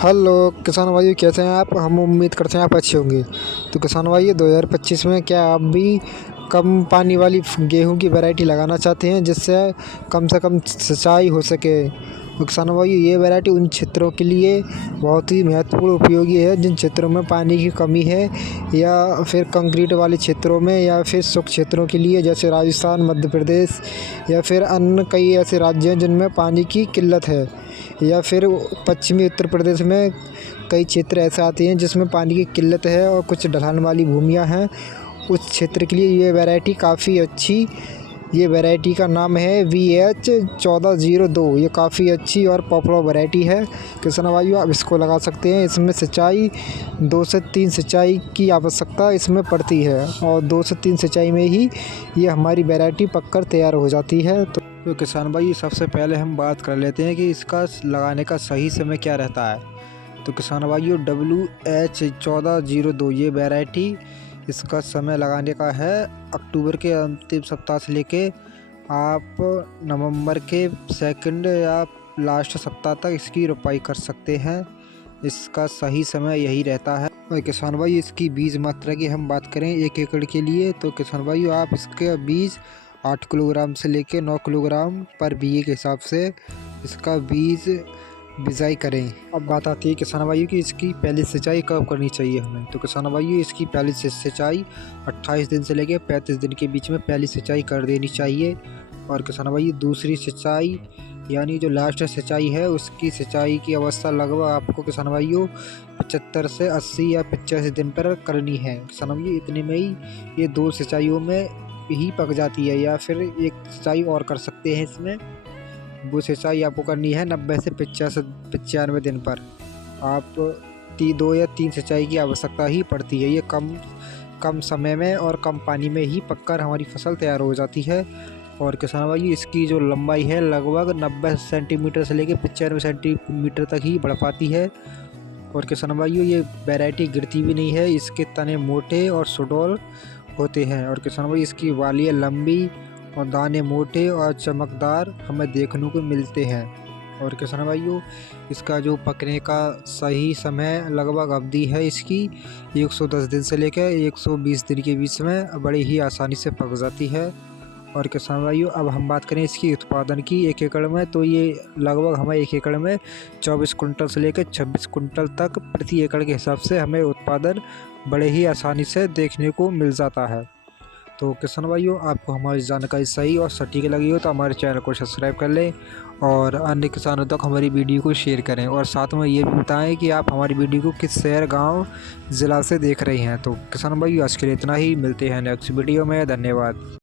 Hello किसान भाइयों, कैसे हैं आप। हम उम्मीद करते हैं आप अच्छे होंगे। तो किसान भाइयों, 2025 में क्या आप भी कम पानी वाली गेहूं की वैरायटी लगाना चाहते हैं जिससे कम से कम सिंचाई हो सके। तो किसान भाइयों, ये वैरायटी उन क्षेत्रों के लिए बहुत ही महत्वपूर्ण उपयोगी है जिन क्षेत्रों में पानी की कमी है, या फिर कंक्रीट वाले क्षेत्रों में, या फिर शुष्क क्षेत्रों के लिए, जैसे राजस्थान, मध्य प्रदेश, या फिर अन्य कई ऐसे राज्य हैं जिनमें पानी की किल्लत है, या फिर पश्चिमी उत्तर प्रदेश में कई क्षेत्र ऐसे आते हैं जिसमें पानी की किल्लत है और कुछ ढलान वाली भूमियां हैं। उस क्षेत्र के लिए ये वैरायटी काफ़ी अच्छी, ये वैरायटी का नाम है VH1402। ये काफ़ी अच्छी और पॉपुलर वैरायटी है। किसान भाइयों, आप इसको लगा सकते हैं। इसमें सिंचाई 2 से 3 सिंचाई की आवश्यकता इसमें पड़ती है और 2 से 3 सिंचाई में ही ये हमारी वैरायटी पककर तैयार हो जाती है। तो किसान भाई, सबसे पहले हम बात कर लेते हैं कि इसका लगाने का सही समय क्या रहता है। तो किसान भाइयों, WH1402 ये वैरायटी, इसका समय लगाने का है अक्टूबर के अंतिम सप्ताह से लेके आप नवंबर के सेकंड या लास्ट सप्ताह तक इसकी रोपाई कर सकते हैं। इसका सही समय यही रहता है। और किसान भाई, इसकी बीज मात्रा की हम बात करें 1 एकड़ के लिए, तो किसान भाई आप इसके बीज 8 किलोग्राम से लेके 9 किलोग्राम पर बीघे के हिसाब से इसका बीज बिजाई करें। अब बात आती है किसान भाइयों की इसकी पहली सिंचाई कब करनी चाहिए हमें। तो किसान भाइयों, इसकी पहली सिंचाई 28 दिन से लेकर 35 दिन के बीच में पहली सिंचाई कर देनी चाहिए। और किसान भाइयों, दूसरी सिंचाई यानी जो लास्ट सिंचाई है, उसकी सिंचाई की अवस्था लगभग आपको किसान भाइयों 75 से 80 या 85 दिन पर करनी है। किसान भाइयों, इतने में ही ये 2 सिंचाइयों में ही पक जाती है, या फिर एक सिंचाई और कर सकते हैं इसमें। वो सिंचाई आपको करनी है 90 से 95 दिन पर। आप 2 या 3 सिंचाई की आवश्यकता ही पड़ती है। ये कम समय में और कम पानी में ही पककर हमारी फसल तैयार हो जाती है। और किसान भाई, इसकी जो लंबाई है लगभग 90 सेंटीमीटर से लेकर 95 सेंटीमीटर तक ही बढ़ पाती है। और किसान भाइयों, ये वैरायटी गिरती भी नहीं है। इसके तने मोटे और सुडौल होते हैं। और किसान भाई, इसकी वालियाँ लंबी और दाने मोटे और चमकदार हमें देखने को मिलते हैं। और किसान भाइयों, इसका जो पकने का सही समय लगभग अवधि है इसकी 110 दिन से लेकर 120 दिन के बीच में बड़ी ही आसानी से पक जाती है। और किसान भाइयों, अब हम बात करें इसकी उत्पादन की 1 एकड़ में, तो ये लगभग हमें 1 एकड़ में 24 कुंटल से लेकर 26 कुंटल तक प्रति एकड़ के हिसाब से हमें उत्पादन बड़े ही आसानी से देखने को मिल जाता है। तो किसान भाइयों, आपको हमारी जानकारी सही और सटीक लगी हो तो हमारे चैनल को सब्सक्राइब कर लें और अन्य किसानों तक हमारी वीडियो को शेयर करें। और साथ में ये भी बताएं कि आप हमारी वीडियो को किस शहर, गांव, ज़िला से देख रहे हैं। तो किसान भाइयों, आज के लिए इतना ही। मिलते हैं नेक्स्ट वीडियो में। धन्यवाद।